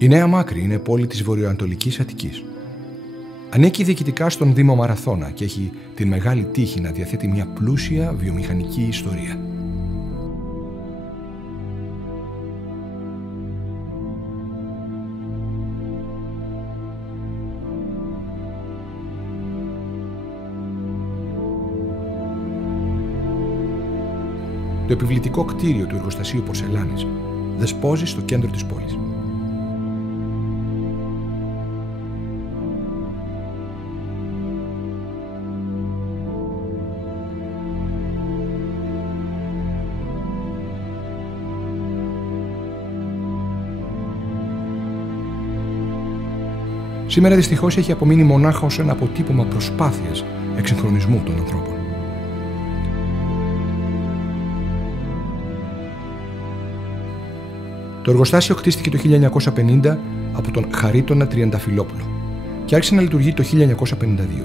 Η Νέα Μάκρη είναι πόλη της βορειοανατολικής Αττικής. Ανήκει διοικητικά στον Δήμο Μαραθώνα και έχει την μεγάλη τύχη να διαθέτει μια πλούσια βιομηχανική ιστορία. Το επιβλητικό κτίριο του εργοστασίου πορσελάνης δεσπόζει στο κέντρο της πόλης. Σήμερα δυστυχώς έχει απομείνει μονάχα ως ένα αποτύπωμα προσπάθειας εξυγχρονισμού των ανθρώπων. Το εργοστάσιο χτίστηκε το 1950 από τον Χαρίτωνα Τριανταφυλόπουλο και άρχισε να λειτουργεί το 1952.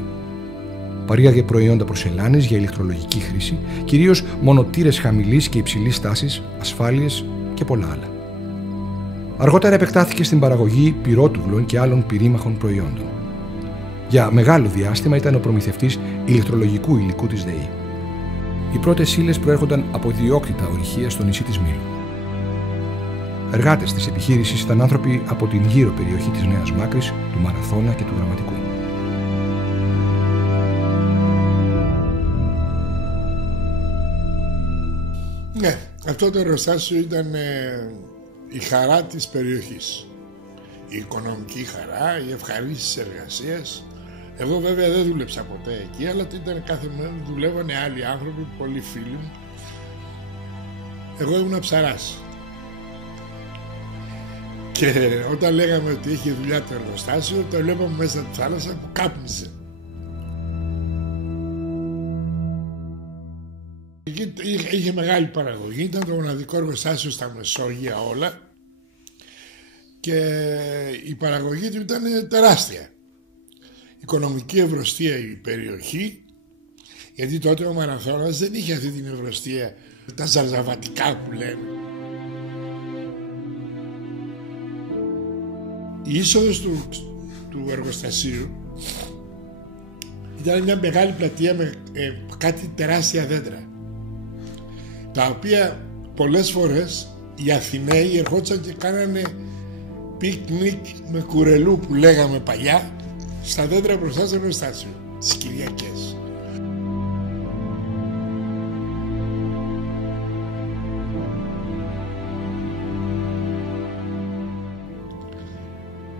Παρήγαγε προϊόντα πορσελάνης για ηλεκτρολογική χρήση, κυρίως μονοτήρες χαμηλής και υψηλής τάσης, ασφάλειες και πολλά άλλα. Αργότερα επεκτάθηκε στην παραγωγή πυρότουβλων και άλλων πυρήμαχων προϊόντων. Για μεγάλο διάστημα ήταν ο προμηθευτής ηλεκτρολογικού υλικού της ΔΕΗ. Οι πρώτες ύλες προέρχονταν από ιδιόκτητα ορυχεία στο νησί της Μήλου. Εργάτες της επιχείρησης ήταν άνθρωποι από την γύρω περιοχή της Νέας Μάκρης, του Μαραθώνα και του Γραμματικού. Ναι, αυτό το εργοστάσιο ήταν η χαρά της περιοχής. Η οικονομική χαρά, η ευχαρίστηση της εργασίας. Εγώ βέβαια δεν δούλεψα ποτέ εκεί, αλλά ήταν κάθε μέρα δουλεύανε άλλοι άνθρωποι, πολλοί φίλοι μου. Εγώ ήμουν ψαράς. Και όταν λέγαμε ότι είχε δουλειά το εργοστάσιο, το βλέπαμε μέσα στη θάλασσα που κάπνιζε. Είχε μεγάλη παραγωγή, ήταν το μοναδικό εργοστάσιο στα Μεσόγεια όλα και η παραγωγή του ήταν τεράστια. Οικονομική ευρωστία η περιοχή, γιατί τότε ο Μαραθώνας δεν είχε αυτή την ευρωστία, τα ζαρζαβατικά που λένε. Η είσοδος του εργοστασίου ήταν μια μεγάλη πλατεία με κάτι τεράστια δέντρα, τα οποία πολλές φορές οι Αθηναίοι ερχόντουσαν και κάνανε πικνίκ με κουρελού που λέγαμε παλιά στα δέντρα μπροστά στο εργοστάσιο τις Κυριακές.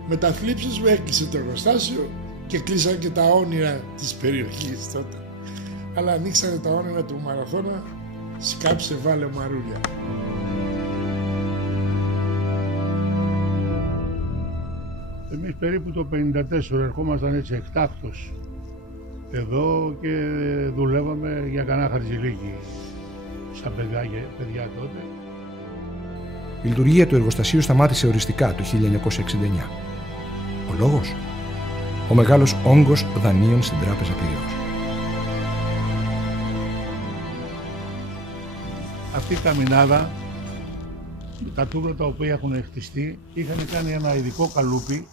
Με τα θλίψεις μου έκλεισε το εργοστάσιο και κλείσαν και τα όνειρα της περιοχής τότε. Αλλά ανοίξανε τα όνειρα του Μαραθώνα, σκάψε βάλε μαρούλια. Εμείς περίπου το 1954 ερχόμασταν έτσι εκτάκτως εδώ και δουλεύαμε για κανένα χαρτζηλίκι σαν παιδιά τότε. Η λειτουργία του εργοστασίου σταμάτησε οριστικά το 1969. Ο λόγος? Ο μεγάλος όγκος δανείων στην Τράπεζα Πειραιώς. Αυτή η καμινάδα, τα τούμπρα τα οποία έχουν χτιστεί, είχαν κάνει ένα ειδικό καλούπι,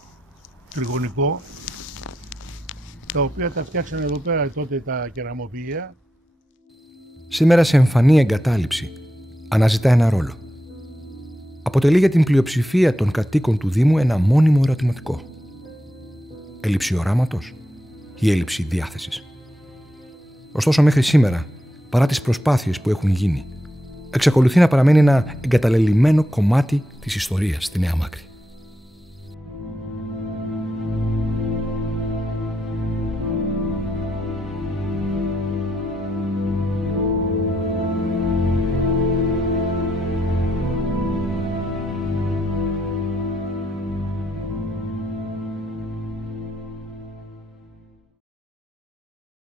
τριγωνικό, τα οποία τα φτιάξαν εδώ πέρα τότε τα κεραμοποιεία. Σήμερα σε εμφανή εγκατάλειψη αναζητά ένα ρόλο. Αποτελεί για την πλειοψηφία των κατοίκων του Δήμου ένα μόνιμο ερωτηματικό. Έλλειψη οράματος ή έλλειψη διάθεσης? Ωστόσο μέχρι σήμερα, παρά τις προσπάθειες που έχουν γίνει, εξακολουθεί να παραμένει ένα εγκαταλελειμμένο κομμάτι της ιστορίας στη Νέα Μάκρη.